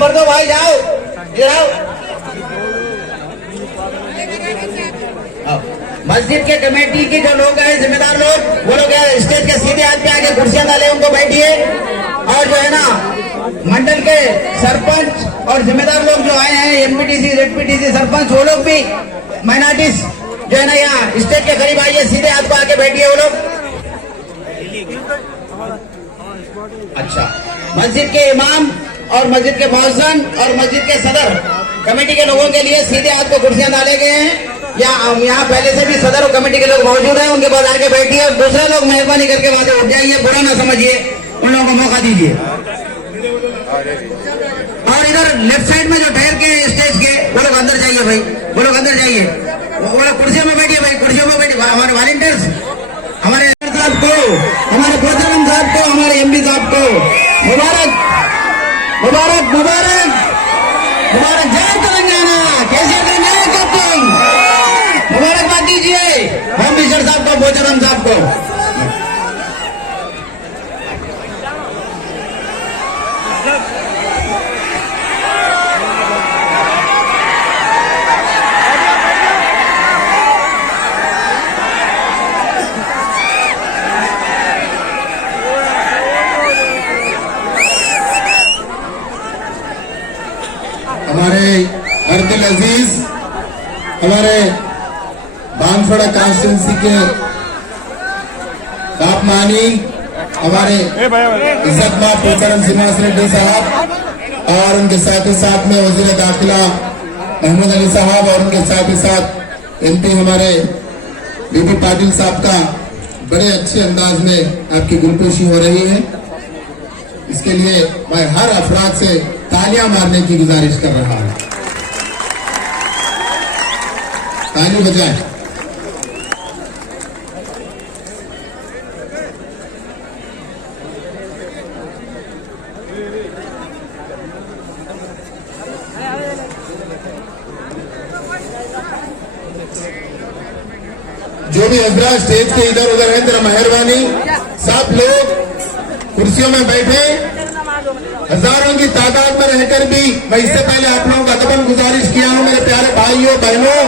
भर दो भाई, जाओ इधर आओ। मस्जिद के कमेटी के जो लोग हैं, जिम्मेदार लोग, वो लोग स्टेज के सीधे हाथ पे आके कुर्सियां डाले, उनको बैठिए। और जो है ना मंडल के सरपंच और जिम्मेदार लोग जो आए हैं, एमपीटीसी जेडपीटीसी सरपंच, वो लोग भी माइनॉरिटीज जो है ना यहाँ स्टेज के करीब आइए, सीधे हाथ पे आके बैठिए वो लोग। अच्छा, मस्जिद के इमाम और मस्जिद के मौज़िन और मस्जिद के सदर कमेटी के लोगों के लिए सीधे हाथ को कुर्सियां डाले गए हैं। यहाँ पहले से भी सदर और कमेटी के लोग मौजूद हैं, उनके बाद आके बैठिए। और दूसरे लोग मेहरबानी करके वहां से उठ जाइए, बुरा ना समझिए, उन लोगों को मौका दीजिए। और इधर लेफ्ट साइड में जो ठहर के स्टेज के, वो लोग अंदर जाइए भाई, वो लोग अंदर जाइए, वो लोग कुर्सियों में बैठिए भाई, कुर्सियों में बैठिए। हमारे वॉलंटियर्स, हमारे साहब को, हमारे प्रोचारम साहब को, हमारे एमपी साहब को मुबारक मुबारक मुबारक मुबारक। जय तेलंगाना, कैसे मुबारकबाद दीजिए होम मिनिस्टर साहब को, प्रोचारम साहब को। हमारे अर्दिल अजीज, हमारे बांसवाड़ा कॉन्स्टिट्यूंसी के कापमानी, हमारे इज्जतमाब प्रोचारम श्रीनिवास रेड्डी साहब और उनके साथ ही साथ में वजीर दाखिला महमूद अली साहब और उनके साथ ही साथ एमपी हमारे बीपी पाटिल साहब का बड़े अच्छे अंदाज में आपकी गुलपोशी हो रही है। इसके लिए मैं हर अफराद से तालियां मारने की गुजारिश कर रहा हूं। ताली बजाएं। जो भी हजरात स्टेज के इधर उधर है, जरा मेहरबानी सब लोग कुर्सियों में बैठे। हजारों की तादाद में रहकर भी मैं इससे पहले आप लोगों का अदबन गुजारिश किया हूं, मेरे प्यारे भाइयों बहनों,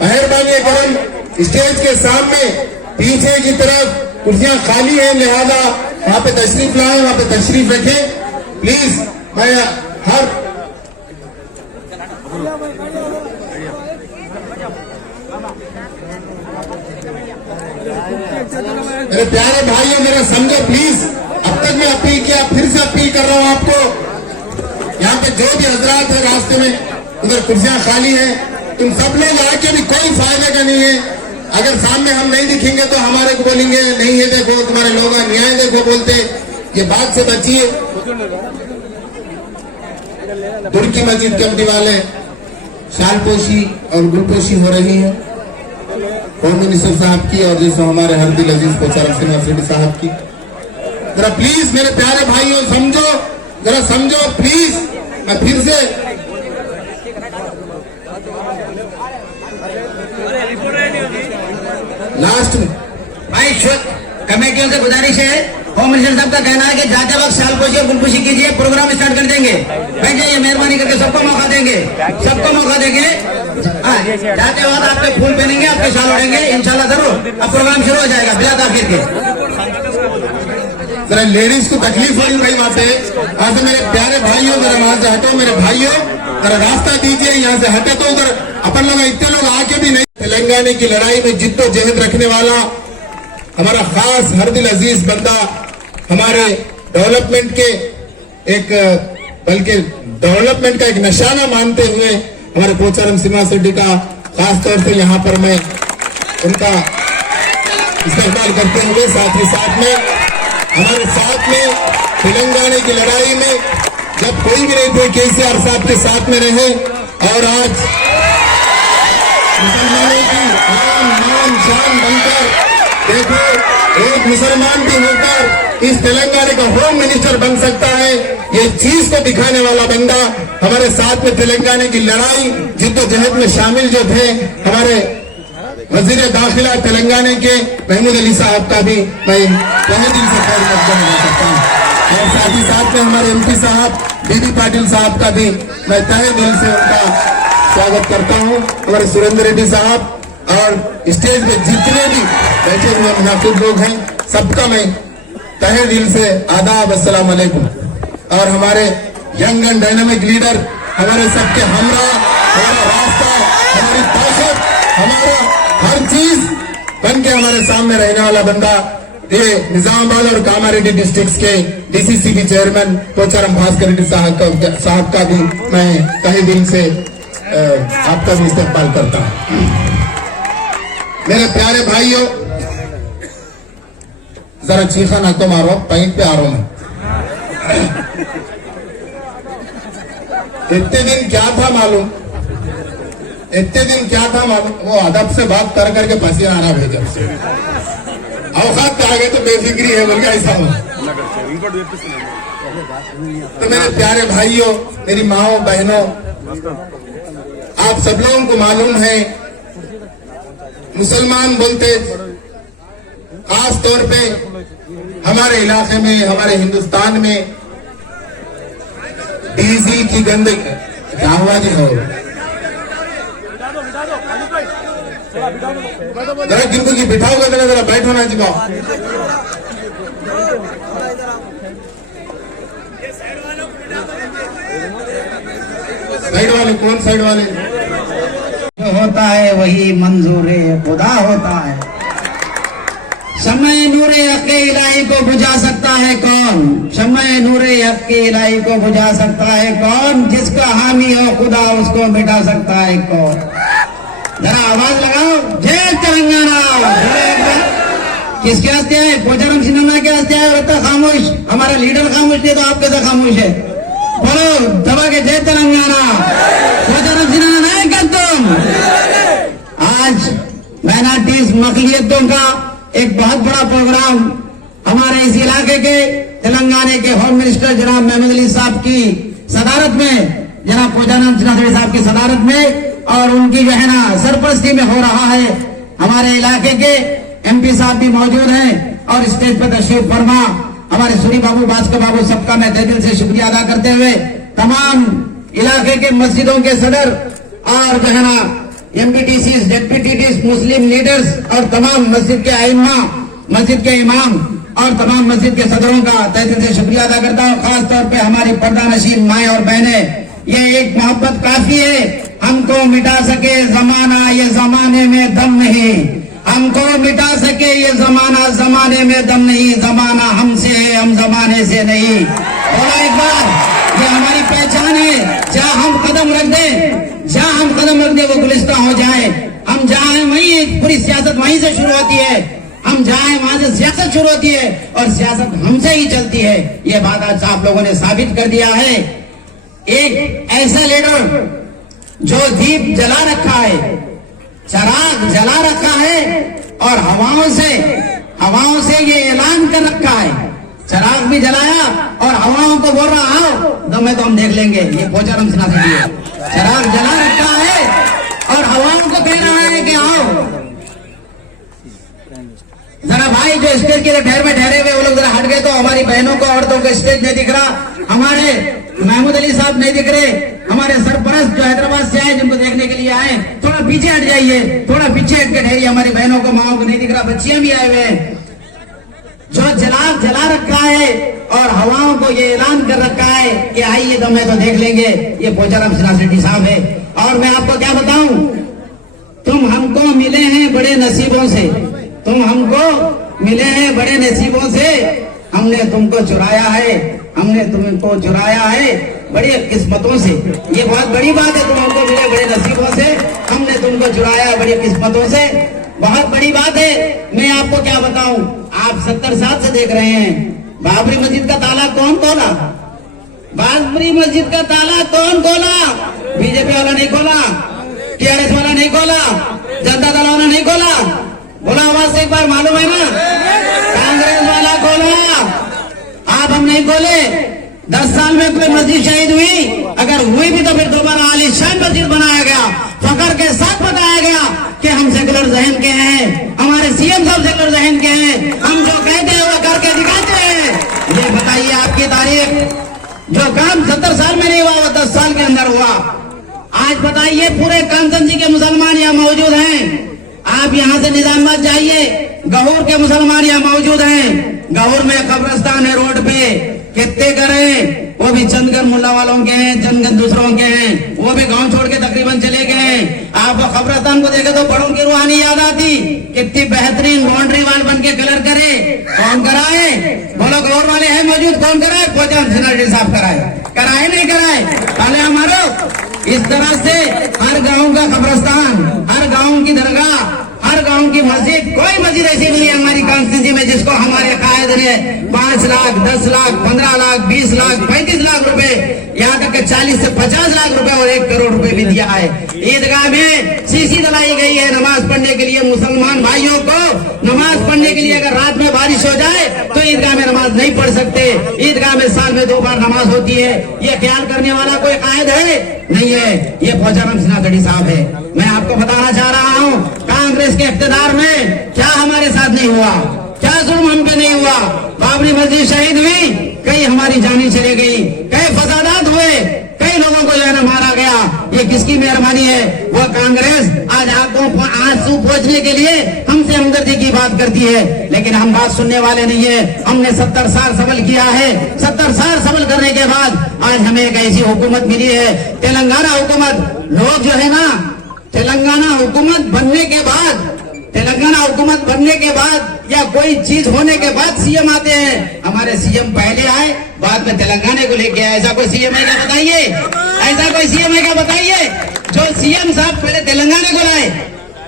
मेहरबानी करम स्टेज के सामने पीछे की तरफ कुर्सियां खाली हैं, लिहाजा वहां पे तशरीफ लाएं, वहां पे तशरीफ रखें प्लीज। मैं हर मेरे प्यारे भाइयों मेरा समझो प्लीज। अब तक मैं अपील किया, फिर से अपील कर रहा हूं आपको, यहाँ पे जो भी हजरात है रास्ते में उधर कुर्सियां खाली हैं, तुम सब लोग आके भी कोई फायदे का नहीं है। अगर सामने हम नहीं दिखेंगे तो हमारे को बोलेंगे नहीं है देखो तुम्हारे लोग न्याय देखो बोलते, ये बात से बचिए। तुर्की मस्जिद कमेटी वाले शालपोशी और गुलपोशी हो रही है होम मिनिस्टर साहब की और जैसे हमारे हरदिल अजीज प्रोचारम श्रीनिवास रेड्डी साहब की। जरा प्लीज मेरे प्यारे भाइयों समझो, जरा समझो प्लीज। मैं फिर से लास्ट भाई कमेटियों से गुजारिश है, होम मिनिस्टर साहब का कहना है कि जाते वक्त शालपोशी और गुलपोशी कीजिए, प्रोग्राम स्टार्ट कर देंगे। बैठ जाइए, मेहरबानी करके सबको मौका देंगे, सबको मौका देंगे। जाते वक्त आपके फूल पहनेंगे, आपके शाल उड़ेंगे इंशाल्लाह जरूर। अब प्रोग्राम शुरू हो जाएगा बिला ताखिर के। जरा लेडीज को तकलीफ हो रही भाई वहां से, वहां से मेरे प्यारे भाइयों जरा वहां से हटो, मेरे भाइयों जरा रास्ता दीजिए, यहाँ से हटे तो उधर अपन लोग इतने लोग आके भी नहीं। तेलंगाना की लड़ाई में जिद्दोजहद रखने वाला हमारा खास हरदिल अजीज बंदा, हमारे डेवलपमेंट के एक बल्कि डेवलपमेंट का एक निशाना मानते हुए हमारे प्रोचारम श्रीनिवास रेड्डी का खास तौर से यहाँ पर मैं उनका इस्तेमाल करते हुए साथ ही साथ में हमारे साथ में तेलंगाना की लड़ाई में जब कोई भी नहीं थे केसीआर साहब के साथ में रहे और आज मुसलमानों की मान शान बनकर देखो एक मुसलमान भी होकर इस तेलंगाना का होम मिनिस्टर बन सकता है, ये चीज को दिखाने वाला बंदा हमारे साथ में तेलंगाना की लड़ाई जिद्दोजहद में शामिल जो थे हमारे वजीर दाखिला तेलंगाना के महमूद अली साहब का भी मैं तहे दिल से खैर मकदम करता हूँ। और साथ ही साथ में हमारे एमपी साहब बीबी पाटिल साहब का भी मैं तहे दिल से उनका स्वागत करता हूं। हमारे सुरेंद्र रेड्डी साहब और स्टेज पे जितने भी बैठे हुए मुनाफिक लोग हैं सबका मैं तहे दिल से आदाब अस्सलाम वालेकुम। और हमारे यंग एंड डायनामिक लीडर, हमारे सबके हमरा, हमारा रास्ता, हमारी ताकत, हमारा हर चीज बन के हमारे सामने रहने वाला बंदा, ये निजामाबाद और कामारेड्डी डिस्ट्रिक्ट के डीसीसी के चेयरमैन पोचाराम भास्कर रेड्डी साहब का भी मैं तहे दिल से आपका भी इस्तेमाल करता हूं। मेरे प्यारे भाइयों, जरा चीखा ना तो मारो, पॉइंट पे आ रहा हूं। इतने दिन क्या था मालूम, वो अदब से बात कर करके पसीना आना भेजा, औकात पे आ गए तो बेफिक्री है बोल के ऐसा हो। तो मेरे प्यारे भाइयों, मेरी माओ बहनों, आप सब लोगों को मालूम है मुसलमान बोलते खास तौर पे हमारे इलाके में, हमारे हिंदुस्तान में डीजल की गंदगी क्या हुआ जी हो, जरा जिनको की बिठाओगे जरा बैठो ना जी को। साइड वाले, कौन साइड वाले? जो होता है वही मंजूर खुदा होता है। समय नूरे हक़ इलाही को बुझा सकता है कौन? समय नूरे हक़ इलाही को बुझा सकता है कौन? जिसका हामी हो खुदा उसको मिटा सकता है कौन? जरा आवाज लगाओ, जय तेलंगाना। किसके हस्ते है? पोचाराम सिन्हा के हस्ते है। और तो खामोश, हमारा लीडर खामोश नहीं तो आप कैसे खामोश है? बोलो दबा के जय तेलंगाना। पोचाराम सिन्हा नहीं कर तुम। आज माइनॉरिटीज मकलियतों का एक बहुत बड़ा प्रोग्राम हमारे इस इलाके के तेलंगाना के होम मिनिस्टर जनाब महमूद अली साहब की सदारत में, जनाब पोचाराम सिन्हा साहब की सदारत में और उनकी जो है ना सरपरस्ती में हो रहा है। हमारे इलाके के एमपी साहब भी मौजूद हैं और स्टेज पर तशरीफ फरमा हमारे सूरी बाबू, भास्कर बाबू, सबका मैं तहे दिल से शुक्रिया अदा करते हुए तमाम इलाके के मस्जिदों के सदर और जो है ना एमपीटीसी, जेडपीटीसी, मुस्लिम लीडर्स और तमाम मस्जिद के आइम्मा, मस्जिद के इमाम और तमाम मस्जिद के सदरों का तहे दिल से शुक्रिया अदा करता हूँ। खास तौर पे हमारी पर्दा नशीन माएं और बहनें, ये एक मोहब्बत काफी है। हमको मिटा सके जमाना, ये जमाने में दम नहीं। हमको मिटा सके ये जमाना, जमाने में दम नहीं। जमाना हमसे है, हम जमाने से नहीं। बोला एक बार, ये हमारी पहचान है। जहाँ हम कदम रख दें, जहाँ हम कदम रख दें वो गुलिस्तां हो जाए। हम जहाँ हैं वहीं पूरी सियासत वहीं से शुरू होती है। हम जहाँ हैं वहां से सियासत शुरू होती है और सियासत हमसे ही चलती है। ये बात आज आप लोगों ने साबित कर दिया है। एक ऐसा लीडर जो दीप जला रखा है, चराग जला रखा है और हवाओं से ये ऐलान कर रखा है, चराग भी जलाया और हवाओं को बोल रहा आओ दम में तो हम देख लेंगे। ये पोचाराम सिन्हा से दिया, चराग जला रखा है और हवाओं को कह रहा है कि आओ। जरा भाई जो स्टेज के लिए ठहरे हुए वो लोग जरा हट गए तो हमारी बहनों को, औरतों को स्टेज नहीं दिख रहा। हमारे महमूद अली साहब नहीं दिख रहे, हमारे सरपरस्त जो हैदराबाद से आए जिनको देखने के लिए आए, थोड़ा पीछे हट जाइए, थोड़ा पीछे हट के ठहरिए। हमारी बहनों को, माओ को नहीं दिख रहा, बच्चियां भी आए हुए हैं। जो जला रखा है और हवाओं को ये ऐलान कर रखा है कि आइए दम है तो देख लेंगे, ये पोचाराम सिन्हा रेड्डी साहब है। और मैं आपको क्या बताऊं, तुम हमको मिले हैं बड़े नसीबों से, तुम हमको मिले हैं बड़े नसीबों से। हमने तुमको चुराया है, हमने तुमको चुराया है बड़ी किस्मतों से। ये बहुत बड़ी बात है, तुम हमको मिले बड़े नसीबों से, हमने तुमको चुराया है बड़ी किस्मतों से। बहुत बड़ी बात है। मैं आपको क्या बताऊं, आप 70 साल से देख रहे हैं बाबरी मस्जिद का ताला कौन खोला? बाबरी मस्जिद का ताला कौन खोला? बीजेपी वाला नहीं खोला, टीआरएस वाला नहीं खोला, जनता दल वाला नहीं खोला। बोला आवाज से एक बार, मालूम है ना? कांग्रेस वाला खोला, आप हम नहीं खोले। 10 साल में कोई मस्जिद शहीद हुई? अगर हुई भी तो फिर दोबारा आलीशान मस्जिद बनाया गया, फखर के साथ बताया गया कि हम सेकुलर जहन के हैं, हमारे सीएम साहब सेकुलर जहन के हैं, हम जो कहते हैं वो करके दिखाते हैं। ये बताइए आपकी जो काम 70 साल में नहीं हुआ वो 10 साल के अंदर हुआ। आज बताइए पूरे कांचनजी के मुसलमान यहाँ मौजूद हैं। आप यहाँ से निजामाबाद जाइए, गहूर के मुसलमान यहाँ मौजूद हैं। गहूर में कब्रिस्तान है रोड पे, कितने घर हैं, वो भी चंदगढ़ मुल्ला वालों के हैं, चंदगढ़ दूसरों के हैं, वो भी गांव छोड़ के तकरीबन चले गए हैं। आप वो कब्रिस्तान को देखे तो बड़ों की रूहानी याद आती, कितनी बेहतरीन बाउंड्री वाल बन के कलर करे। कौन कराए? बोलो गौर वाले हैं मौजूद, कौन कराए? पहुंचा सेनेटरी साहब कराए नहीं कराए? पहले हमारो इस तरह से हर गांव का कब्रिस्तान, हर गांव की दरगाह, हर गांव की मस्जिद, कोई मस्जिद ऐसी नहीं है हमारी कॉन्स्टिट्यूंसी में जिसको हमारे कायद ने 5 लाख, 10 लाख, 15 लाख, 20 लाख, 35 लाख रुपए, यहाँ तक के 40 से 50 लाख रुपए और 1 करोड़ रुपए भी दिया है। ईदगाह में सीसी डलाई गई है नमाज पढ़ने के लिए। मुसलमान भाइयों को नमाज पढ़ने के लिए अगर रात में बारिश हो जाए तो ईदगाह में नमाज नहीं पढ़ सकते। ईदगाह में साल में 2 बार नमाज होती है। ये ख्याल करने वाला कोई कायद है? नहीं है, ये फौजाराम सिन्हा गढ़ी साहब है। मैं आपको बताना चाह रहा हूँ, कांग्रेस के इख्तियार में क्या हमारे साथ नहीं हुआ, क्या जुल्म हम पे नहीं हुआ। बाबरी मस्जिद शहीद हुई, कई हमारी जानी चली गई, कई फसादात हुए, कई लोगों को जो है ना मारा गया। ये किसकी मेहरबानी है? वो कांग्रेस आज आपको आंसू पोंछने के लिए हमसे हमदर्दी की बात करती है, लेकिन हम बात सुनने वाले नहीं है। हमने 70 साल सबल किया है। 70 साल सबल करने के बाद आज हमें एक ऐसी हुकूमत मिली है, तेलंगाना हुकूमत। लोग जो है ना, तेलंगाना हुकूमत बनने के बाद, तेलंगाना हुकूमत बनने के बाद या कोई चीज होने के बाद सीएम आते हैं। हमारे सीएम पहले आए, बाद में तेलंगाना को लेके आए। ऐसा कोई सीएम है क्या बताइए? ऐसा कोई सीएम है क्या बताइए? जो सीएम साहब पहले तेलंगाना को लाए,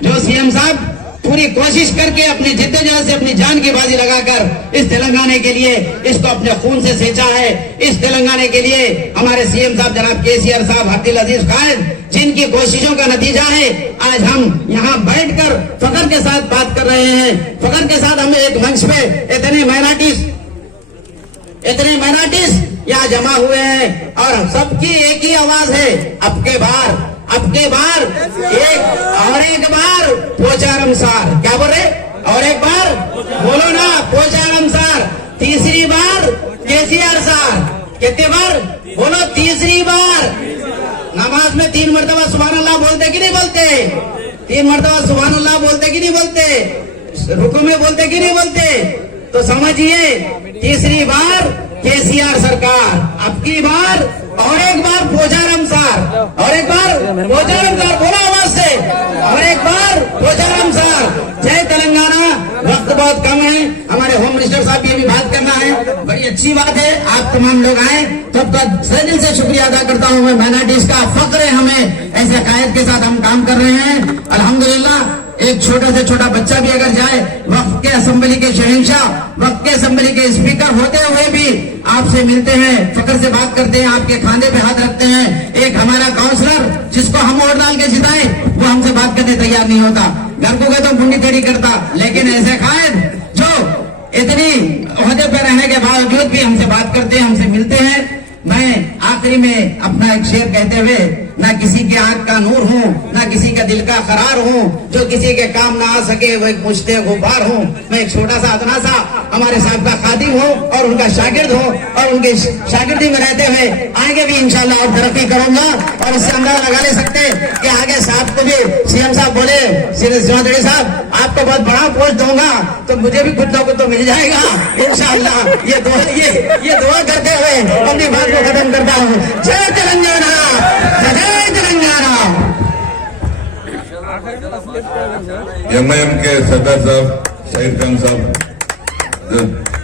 जो सीएम साहब पूरी कोशिश करके अपनी जिद्दोजहद से अपनी जान की बाजी लगाकर इस तेलंगाना के लिए इसको अपने खून से सेंचा है। इस तेलंगाना के लिए हमारे सीएम साहब जनाब केसीआर साहब, अब्दुल अजीज खान, जिनकी कोशिशों का नतीजा है आज हम यहाँ बैठकर फख्र के साथ बात कर रहे हैं। फख्र के साथ हमें एक मंच पे इतने माइनॉरिटीज यहाँ जमा हुए हैं और सबकी एक ही आवाज है, अब के बार एक बार पोचारम सार। क्या बोल रहे? और एक बार बोलो ना, पोचारम सार। तीसरी बार केसीआर सार। कितने बार बोलो? तीसरी बार। नमाज में 3 मरतबा सुभान अल्लाह बोलते कि नहीं बोलते? 3 मरतबा सुभान अल्लाह बोलते कि नहीं बोलते? रुकू में बोलते कि नहीं बोलते? तो समझिए, तीसरी बार केसीआर सरकार, अब की बार और एक बार पोचारम सार, और एक बार पोचारम सार। बोला आवाज से, और एक बार पोचारम सार। जय तेलंगाना। वक्त बहुत कम है, हमारे होम मिनिस्टर साहब की भी बात करना है। बड़ी अच्छी बात है आप तमाम लोग आए, तब तक सही दिल से शुक्रिया अदा करता हूँ। मैं माइनॉरिटीज का फख्र है हमें, ऐसे कायद के साथ हम काम कर रहे हैं अल्हम्दुलिल्लाह। एक छोटे से छोटा बच्चा भी अगर जाए, वक्त के असेंबली के शहंशाह, वक्त के असेंबली के स्पीकर होते हुए भी आपसे मिलते हैं, फख्र से बात करते हैं, आपके खाने पे हाथ रखते हैं। एक हमारा काउंसलर जिसको हम वोट डाल के जिताए, वो हमसे बात करने तैयार नहीं होता, घर को गए तो मुंडी टेढ़ी करता। लेकिन ऐसे कायद जो इतनी ओहदे पे रहने के बावजूद भी हमसे बात करते हैं, हमसे मिलते हैं। मैं आखिरी में अपना एक शेर कहते हुए, ना किसी के आंख का नूर हूँ, ना किसी का दिल का करार हूँ, जो किसी के काम ना आ सके वो एक मुश्ते गुब्बार हूँ। मैं एक छोटा सा अदना सा हमारे साहब का खादिम हूँ और उनका शागिर्द हूँ, और उनके शागिर्दी में रहते हुए आगे भी इंशाल्लाह और तरक्की करूंगा। और इससे अंदाजा लगा ले सकते कि आगे साहब को भी सीएम साहब बोले, सिंहा साहब आपको बहुत बड़ा पोस्ट दूंगा तो मुझे भी कुछ ना कुछ तो मिल जाएगा इंशाल्लाह। ये दुआ करते हुए अपनी बात को खत्म करता हूँ। जय तेलंगाना, जय तेलंगाना। एमआईएम के सरदार साहब शाहिद खान साहब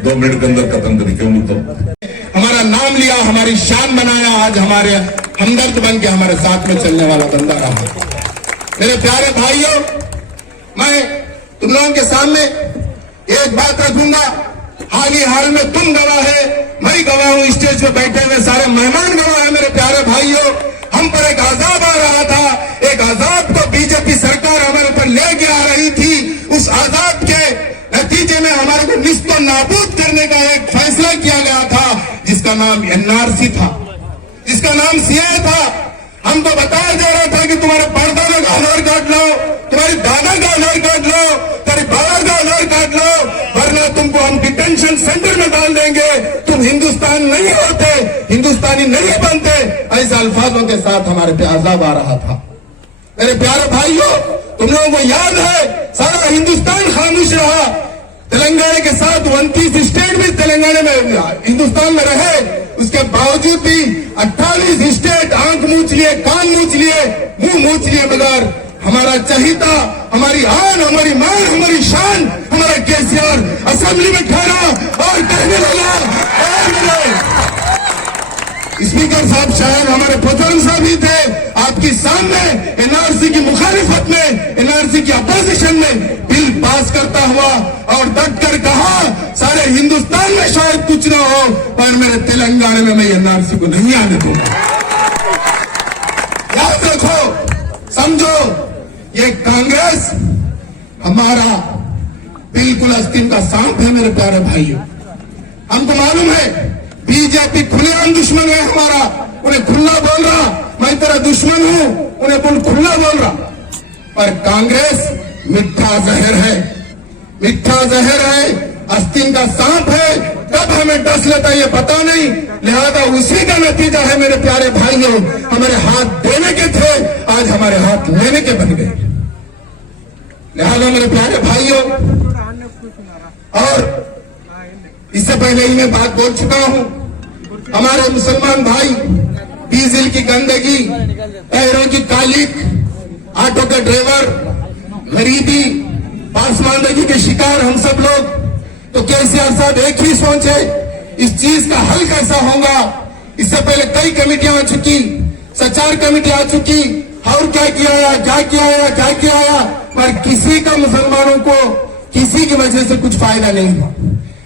2 मिनट के अंदर खत्म करें, क्यों नहीं? तो हमारा नाम लिया, हमारी शान बनाया, आज हमारे हमदर्द बन के हमारे साथ में चलने वाला बंदा रहा। मेरे प्यारे भाइयों, मैं तुम लोगों के सामने एक बात रखूंगा, हाल ही हाल में तुम गवाह है, मैं गवाह हूं, स्टेज पे बैठे हुए सारे मेहमान गवाह है। मेरे प्यारे भाइयों, हम पर एक अजाब आ रहा था, एक अजाब को बीजेपी सरकार हमारे ऊपर लेके आ रही थी। उस अजाब के नतीजे में हमारे को निस्तो नाबूद करने का एक फैसला किया गया था, जिसका नाम एनआरसी था, जिसका नाम सीए था। हमको बताया जा रहा था कि तुम्हारे परदादा का आधार कार्ड लो, तुम्हारी दादा का आधार कार्ड लो, तुम्हारी बाबा का आधार कार्ड लो, वरना तुमको हम डिटेंशन सेंटर में डाल देंगे, तुम हिंदुस्तान नहीं होते, हिंदुस्तानी नहीं बनते, ऐसे अल्फाजों के साथ हमारे पे अजाब आ रहा था। मेरे प्यारे भाइयों, तुम लोगों को याद है सारा हिंदुस्तान खामोश रहा। तेलंगाना के साथ 29 स्टेट भी तेलंगाना में हिंदुस्तान में रहे, उसके बावजूद भी 28 स्टेट आंख मूंछ लिए, कान मूंछ लिए, मुंह मूंछ लिए, मगर हमारा चहिता, हमारी आन, हमारी मान, हमारी शान, हमारा केसीआर असेंबली में ठहरा और कहने लगा। स्पीकर साहब शायद हमारे पोचरम साहब ही थे आपके सामने, एनआरसी की मुखालिफत में, एनआरसी की अपोजिशन में बिल पास करता हुआ और डट कर कहा सारे हिंदुस्तान में शायद कुछ ना हो, पर मेरे तेलंगाना में मैं एनआरसी को नहीं आने दूंगा। याद रखो, समझो, ये कांग्रेस हमारा बिल्कुल अस्तीन का सांप है। मेरे प्यारे भाइयों, हमको मालूम है बीजेपी खुलेआम दुश्मन है हमारा, उन्हें खुला बोल रहा मैं तेरा दुश्मन हूं, उन्हें खुला बोल रहा। पर कांग्रेस मिठा जहर है, मिठा जहर है, अस्तीन का सांप है, कब हमें डस लेता है ये पता नहीं। लिहाजा उसी का नतीजा है मेरे प्यारे भाइयों, हमारे हाथ देने के थे, आज हमारे हाथ लेने के बन गए। लिहाजा मेरे प्यारे भाइयों, और इससे पहले ही मैं बात बोल चुका हूं, हमारे मुसलमान भाई डीजल की गंदगी, पैरों की कालिक, ऑटो के ड्राइवर, गरीबी, पासमानदगी के शिकार हम सब लोग। तो केसीआर साहब एक ही सोचे इस चीज का हल कैसा होगा। इससे पहले कई कमेटियां आ चुकी, सचार कमेटी आ चुकी, और क्या किया, पर किसी का मुसलमानों को किसी की वजह से कुछ फायदा नहीं हुआ।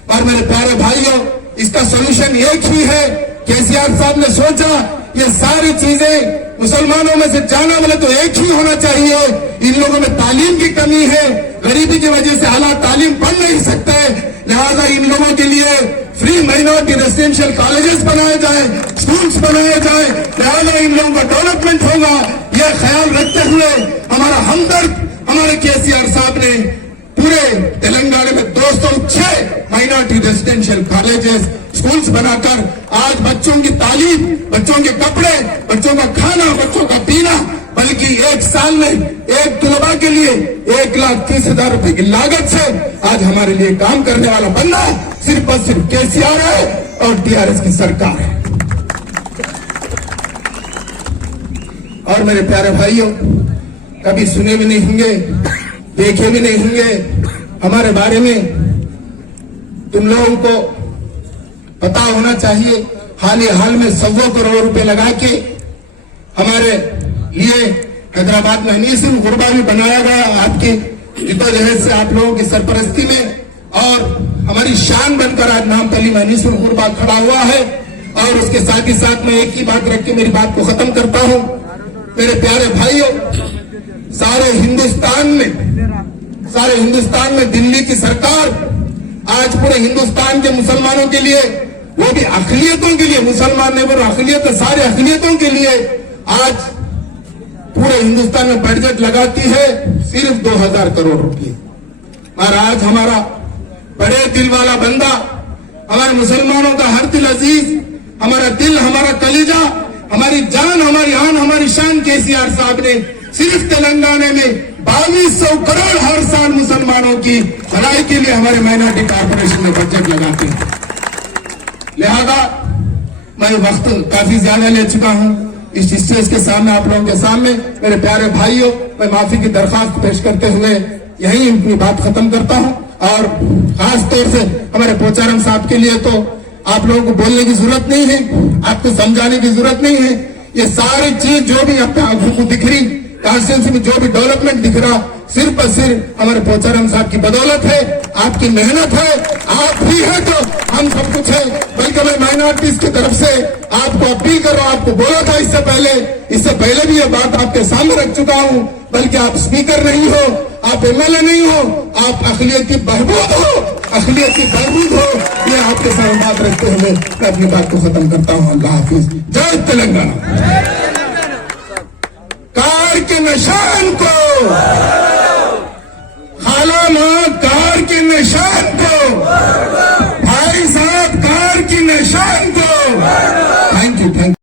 और मेरे प्यारे भाइयों, इसका सॉल्यूशन एक ही है। केसीआर साहब ने सोचा ये सारी चीजें मुसलमानों में से जाना बोले तो एक ही होना चाहिए। इन लोगों में तालीम की कमी है, गरीबी की वजह से हालात तालीम पढ़ नहीं सकते, लिहाजा इन लोगों के लिए फ्री माइनॉरिटी रेसिडेंशियल कॉलेजेस बनाए जाए, स्कूल्स बनाए जाए, लिहाजा इन लोगों का डेवलपमेंट होगा। यह ख्याल रखते हुए हमारा हमदर्द हमारे केसीआर साहब ने पूरे तेलंगाना में 206 माइनॉरिटी रेसिडेंशियल कॉलेजेस, स्कूल्स बनाकर आज बच्चों की तालीम, बच्चों के कपड़े, बच्चों का खाना, बच्चों का पीना, बल्कि एक साल में एक तलबा के लिए 1,30,000 रुपए की लागत से आज हमारे लिए काम करने वाला बंदा सिर्फ और सिर्फ केसीआर है और टीआरएस की सरकार है। और मेरे प्यारे भाइयों, कभी सुने भी नहीं होंगे, देखे भी नहीं होंगे हमारे बारे में। तुम लोगों को पता होना चाहिए, हाल में 100 करोड़ रुपए लगा के हमारे लिए हैदराबाद में हनीसिन गुरबा भी बनाया गया आपकी जिद्दोजहद से, आप लोगों की सरपरस्ती में, और हमारी शान बनकर आज नाम तलीम हनीसिन गुरबा खड़ा हुआ है। और उसके साथ ही साथ मैं एक ही बात रख के मेरी बात को खत्म करता हूं। मेरे प्यारे भाइयों, सारे हिंदुस्तान में दिल्ली की सरकार आज पूरे हिंदुस्तान के मुसलमानों के लिए, वो भी अक़लियतों के लिए, मुसलमान नहीं बोल रहा, अक़लियत, सारे अक़लियतों के लिए आज पूरे हिंदुस्तान में बजट लगाती है सिर्फ 2,000 करोड़ रुपए। और आज हमारा बड़े दिल वाला बंदा, हमारे मुसलमानों का हर दिल अजीज, हमारा दिल, हमारा कलीजा, हमारी जान, हमारी आन, हमारी शान केसीआर साहब ने सिर्फ तेलंगाना में 2200 करोड़ हर साल मुसलमानों की भलाई के लिए हमारे माइनॉरिटी कॉर्पोरेशन में बजट लगाते हैं। लिहाजा मैं वक्त काफी ज्यादा ले चुका हूं इस स्टेज के सामने, आप लोगों के सामने। मेरे प्यारे भाइयों, मैं माफी की दरखास्त पेश करते हुए यही अपनी बात खत्म करता हूं। और खास तौर से हमारे पोचारम साहब के लिए तो आप लोगों को बोलने की जरूरत नहीं है, आपको समझाने की जरूरत नहीं है। ये सारी चीज जो भी अपने आंखों को दिख रही, कॉन्स्टिट्यूंसी में जो भी डेवलपमेंट दिख रहा, सिर्फ और सिर्फ हमारे पोचारम साहब की बदौलत है, आपकी मेहनत है। आप भी है तो हम सब कुछ है। बल्कि मैं माइनॉरिटीज की तरफ से आपको अपील कर रहा हूं, आपको बोला था इससे पहले भी ये बात आपके सामने रख चुका हूं, बल्कि आप स्पीकर नहीं हो, आप एमएलए नहीं हो, आप अक़लियत की बहबूद हो, अक़लियत की बहबूद हो। ये आपके साथ बात रखते हुए मैं अपनी बात को खत्म करता हूं। अल्लाह हाफिज। जय तेलंगाना। कार के निशान को खाला मां